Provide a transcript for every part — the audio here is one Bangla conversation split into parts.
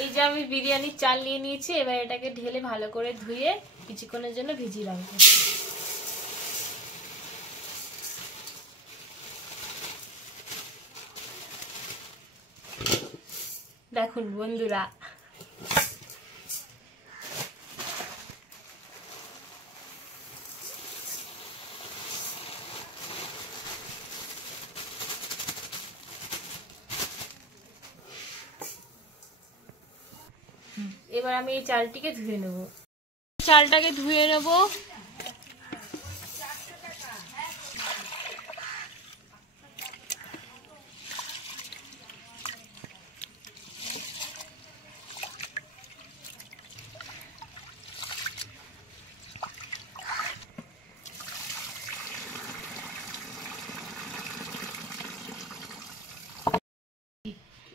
এই যে আমি বিরিয়ানির চাল নিয়ে নিয়েছি, এবার এটাকে ঢেলে ভালো করে ধুয়ে কিছুক্ষণের জন্য ভিজিয়ে রাখবো। দেখুন বন্ধুরা, এবার আমি এই চালটিকে ধুয়ে নেব। চালটাকে ধুয়ে নেব।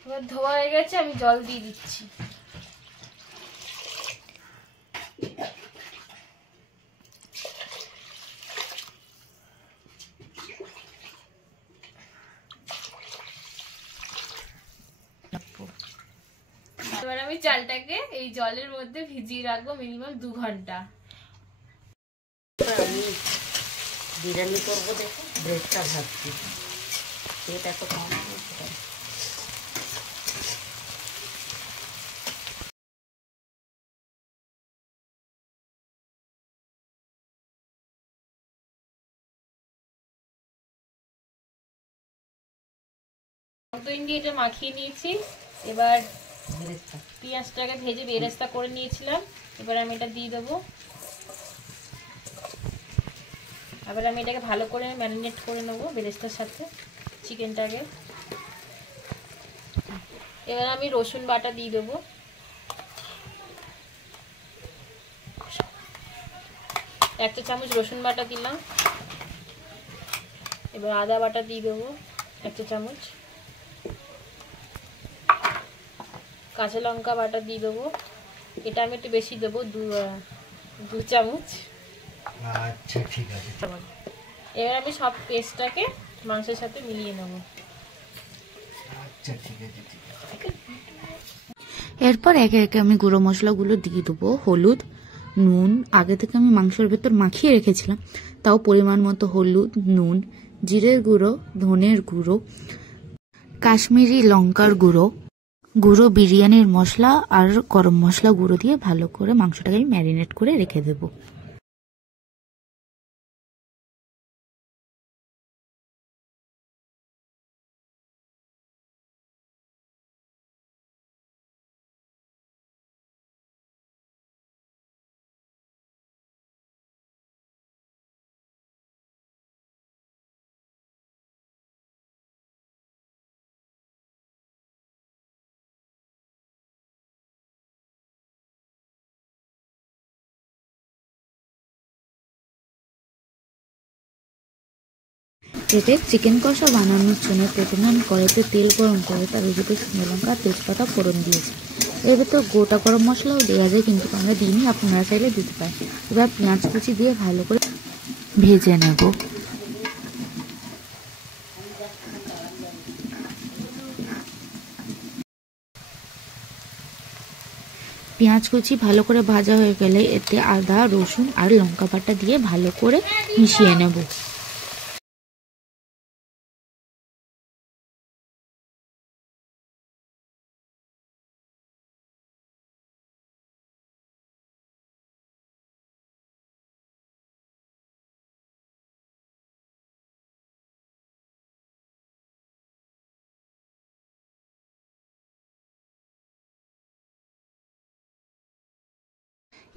এবার ধোয়া হয়ে গেছে, আমি জল দিয়ে দিচ্ছি। এবার আমি চালটাকে এই জলের মধ্যে ভিজিয়ে রাখবো মিনিমাম 2 ঘন্টা। আমি বিরিয়ানি করবো দেখো, ব্রেডটা ভাজছি। এটা তো কম এটা মাখিয়ে নিয়েছি। এবার পেঁয়াজটাকে ভেজে বেরেস্তা করে নিয়েছিলাম, এবার আমি এটা দিয়ে দেবো। এবার আমি এটাকে ভালো করে ম্যারিনেট করে নেবো বেরেস্তার সাথে চিকেনটাকে। এবার আমি রসুন বাটা দিয়ে দেবো, একটা চামচ রসুন বাটা দিলাম। এবার আদা বাটা দিয়ে দেবো একটা চামচ, কাঁচা লঙ্কা বাটা দিয়ে দেবো, এটা আমি একটু বেশি দেবো, 2 চামচ। আচ্ছা ঠিক আছে। এবার আমি সব পেস্টটাকে মাংসের সাথে মিলিয়ে নেব। আচ্ছা ঠিক আছে। এরপর একে একে আমি গুঁড়ো মশলাগুলো দিয়ে দেবো। হলুদ, নুন আগে থেকে আমি মাংসের ভেতর মাখিয়ে রেখেছিলাম, তাও পরিমাণ মতো হলুদ, নুন, জিরের গুঁড়ো, ধনের গুঁড়ো, কাশ্মীরি লঙ্কার গুঁড়ো, গুঁড়ো বিরিয়ানির মশলা আর গরম মশলা গুঁড়ো দিয়ে ভালো করে মাংসটাকে আমি ম্যারিনেট করে রেখে দেবো। এতে চিকেন কষা বানানোর জন্য প্রথমে আমি কড়াইতে তেল গরম করে তার ভিতরে শুকনো লঙ্কা, তেজপাতা ফোড়ন দিয়েছি। এর ভেতর গোটা গরম মশলাও দেওয়া যায়, কিন্তু আমরা দিইনি, আপনারা চাইলে দিতে পারেন। এবার পেঁয়াজ কুচি দিয়ে ভালো করে ভেজে নেব। পেঁয়াজ কুচি ভালো করে ভাজা হয়ে গেলে এতে আদা, রসুন আর লঙ্কা বাটা দিয়ে ভালো করে মিশিয়ে নেব।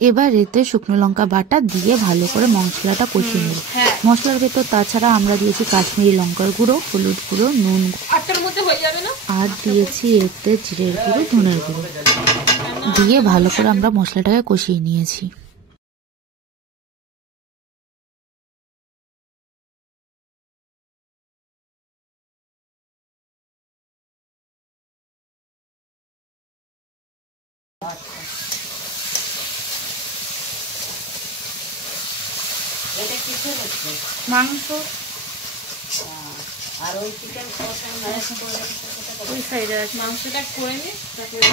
এবার এতে শুকনো লঙ্কা বাটা দিয়ে ভালো করে মশলাটা কষিয়ে নেব। মশলার ভেতর তাছাড়া আমরা দিয়েছি কাশ্মীরি লঙ্কার গুঁড়ো, হলুদ গুঁড়ো, নুন আর দিয়েছি এতে জিরের গুঁড়ো, ধনের গুঁড়ো দিয়ে ভালো করে আমরা মশলাটাকে কষিয়ে নিয়েছি। এটা কিসের হচ্ছে? মাংস। আর ওই চিকেন কষা ওই সাইডে মাংসটা করে নি, তারপরে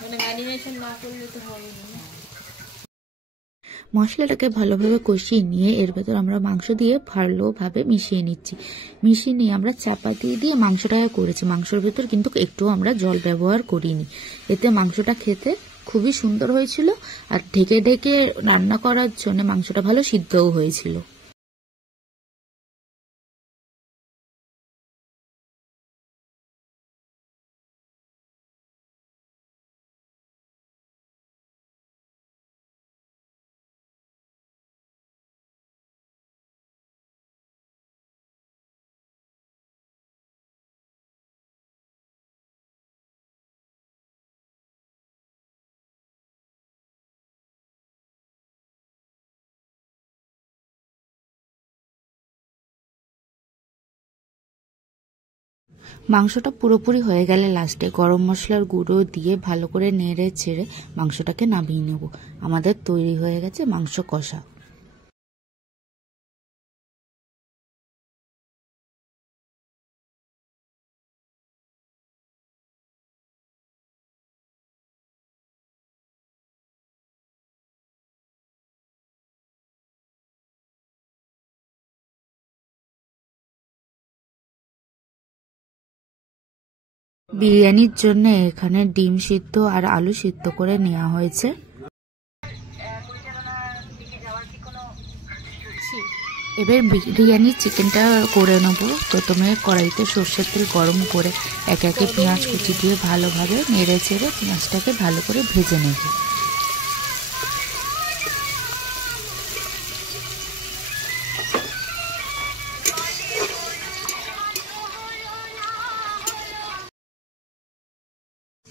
মানে ম্যারিনেশন না করলে তো হবে না। মশলাটাকে ভালোভাবে কষিয়ে নিয়ে এর ভেতর আমরা মাংস দিয়ে ভালোভাবে মিশিয়ে নিচ্ছি। মিশিয়ে নিয়ে আমরা চাপাতি দিয়ে মাংসটাকে করেছি। মাংসের ভেতর কিন্তু একটু আমরা জল ব্যবহার করিনি। এতে মাংসটা খেতে খুবই সুন্দর হয়েছিল, আর ঢেকে ঢেকে রান্না করার জন্য মাংসটা ভালো সিদ্ধও হয়েছিল। মাংসটা পুরোপুরি হয়ে গেলে লাস্টে গরম মশলার গুঁড়ো দিয়ে ভালো করে নেড়ে চেড়ে মাংসটাকে নামিয়ে নেব। আমাদের তৈরি হয়ে গেছে মাংস কষা। বিরিয়ানির জন্য এখানে ডিম সিদ্ধ আর আলু সিদ্ধ করে নেওয়া হয়েছে। এবার বিরিয়ানির চিকেনটা করে নেবো। প্রথমে কড়াইতে সর্ষের তেল গরম করে একে একে পেঁয়াজ কুচি দিয়ে ভালোভাবে নেড়ে চেড়ে পেঁয়াজটাকে ভালো করে ভেজে নেব।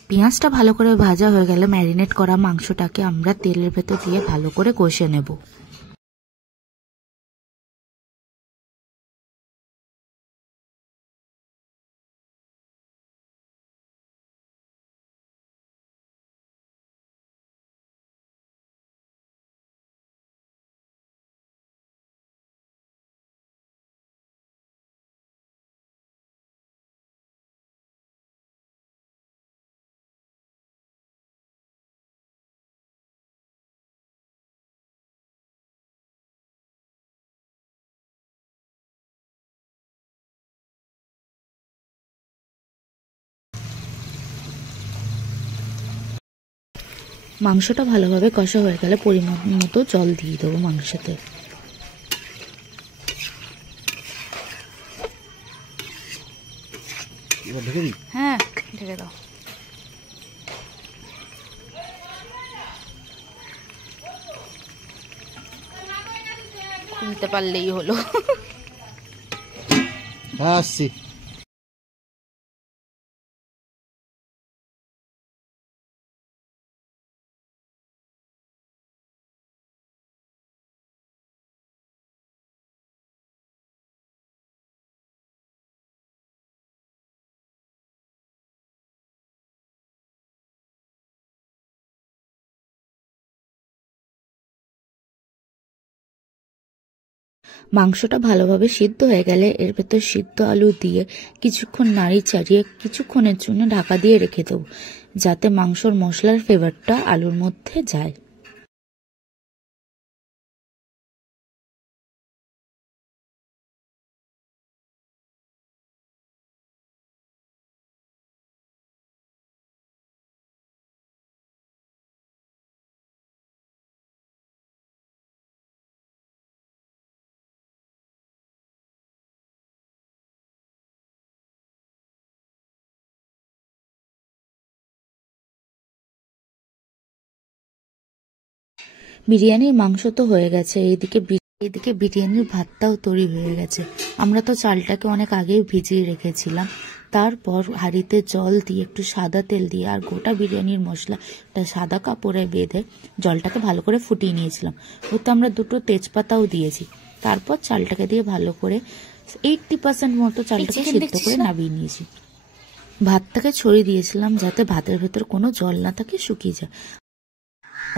পেঁয়াজটা ভালো করে ভাজা হয়ে গেলে ম্যারিনেট করা মাংসটাকে আমরা তেলের ভেতর দিয়ে ভালো করে কষে নেব। মাংসটা ভালোভাবে কষা হয়ে গেলে পরিমাণ মতো জল দিয়ে দেবো মাংসতে। হ্যাঁ, ঢেকে দাও। খুলতে পারলেই হলো। আসছি। মাংসটা ভালোভাবে সিদ্ধ হয়ে গেলে এর ভেতর সিদ্ধ আলু দিয়ে কিছুক্ষণ নাড়ি চাড়িয়ে কিছুক্ষণের জন্য ঢাকা দিয়ে রেখে দেবো, যাতে মাংসর মশলার ফ্লেভারটা আলুর মধ্যে যায়। বিরিয়ানির মাংস তো হয়ে গেছে, এদিকে বিরিয়ানির ভাতটাও তৈরি হয়ে গেছে। আমরা তো চালটাকে অনেক আগেই ভিজিয়ে রেখেছিলাম। তারপর হাঁড়িতে জল দিয়ে একটু সাদা তেল দিয়ে আর গোটা বিরিয়ানির মশলাটা সাদা কাপড়ে বেঁধে জলটাকে ভালো করে ফুটিয়ে নিয়েছিলাম। ওতে আমরা 2টো তেজপাতাও দিয়েছি। তারপর চালটাকে দিয়ে ভালো করে 80% মতো চালটাকে সিদ্ধ করে নামিয়ে নিয়েছি। ভাতটাকে ছড়িয়ে দিয়েছিলাম যাতে ভাতের ভেতর কোনো জল না থাকে, শুকিয়ে যায়।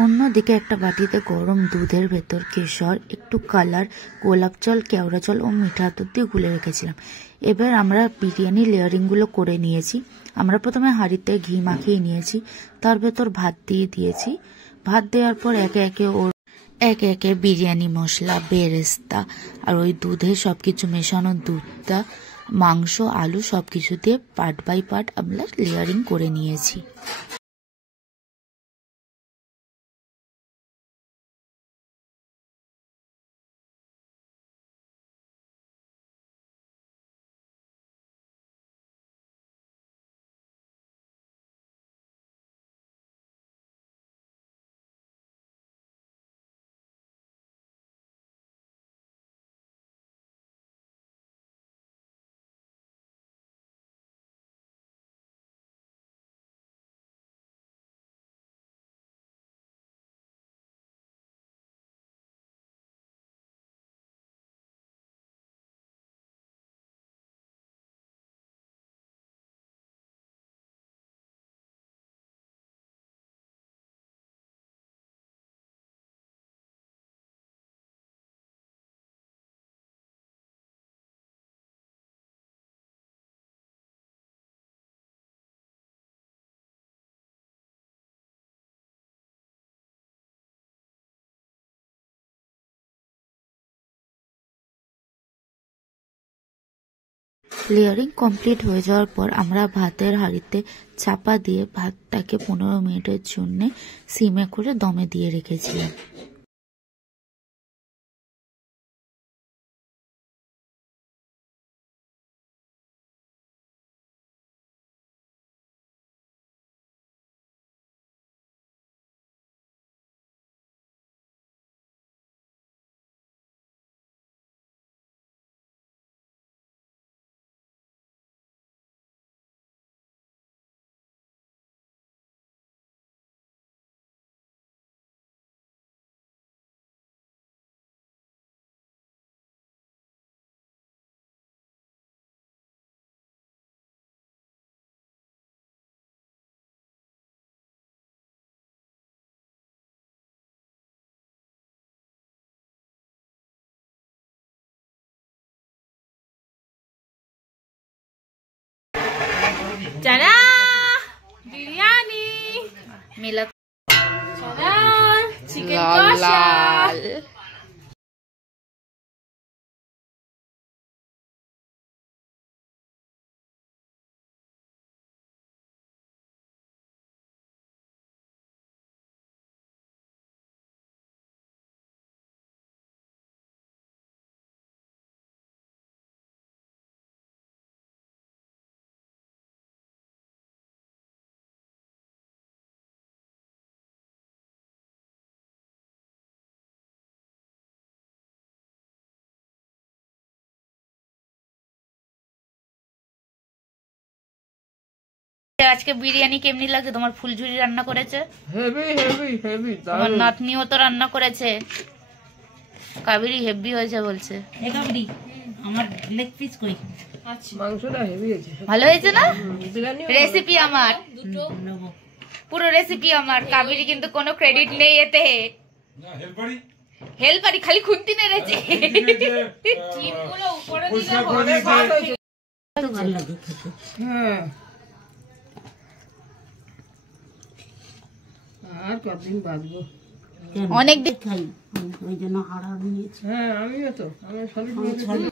অন্যদিকে একটা বাটিতে গরম দুধের ভেতর কেশর, একটু কালার, গোলাপ জল, কেওড়া জল ও মিঠা দুধ দিয়ে গুলে রেখেছিলাম। এবার আমরা বিরিয়ানি লেয়ারিংগুলো করে নিয়েছি। আমরা প্রথমে হাঁড়িতে ঘি মাখিয়ে নিয়েছি, তার ভেতর ভাত দিয়ে দিয়েছি। ভাত দেওয়ার পর একে একে বিরিয়ানি মশলা, বেরেস্তা আর ওই দুধে সবকিছু মেশানো দুধটা, মাংস, আলু সবকিছু দিয়ে পার্ট বাই পার্ট আমরা লেয়ারিং করে নিয়েছি। লেয়ারিং কমপ্লিট হয়ে যাওয়ার পর আমরা ভাতের হাঁড়িতে চাপা দিয়ে ভাতটাকে 15 মিনিটের জন্য সিমে করে দমে দিয়ে রেখেছিলাম। চানা বিরিয়ানি, মিলা চানা চিকেন কষা। আজকে বিরিয়ানি কেমনি লাগছে তোমার? ফুলঝুরি রান্না করেছে, হেভি হেভি হেভি। তোমার নাতনিও তো রান্না করেছে। কাবেরি হেভি হয়েছে বলছে। কাবেরি আমার লেগ পিস কই? আচ্ছা, মাংসটা হেভি হয়েছে। ভালো হয়েছে না? বিরিয়ানি রেসিপি আমার, দুটো পুরো রেসিপি আমার। কাবেরি কিন্তু কোনো ক্রেডিট নেই এতে। হেল্পারি খালি খুন্তি নেড়েছে। চিপগুলো উপরে দিলে ভালো লাগে খেতে। হ্যাঁ, আর কতদিন বাঁচবো? অনেক দিন খাই ওই জন্য হাড় নিয়েছি। হ্যাঁ, আমিও তো, আমি সলিড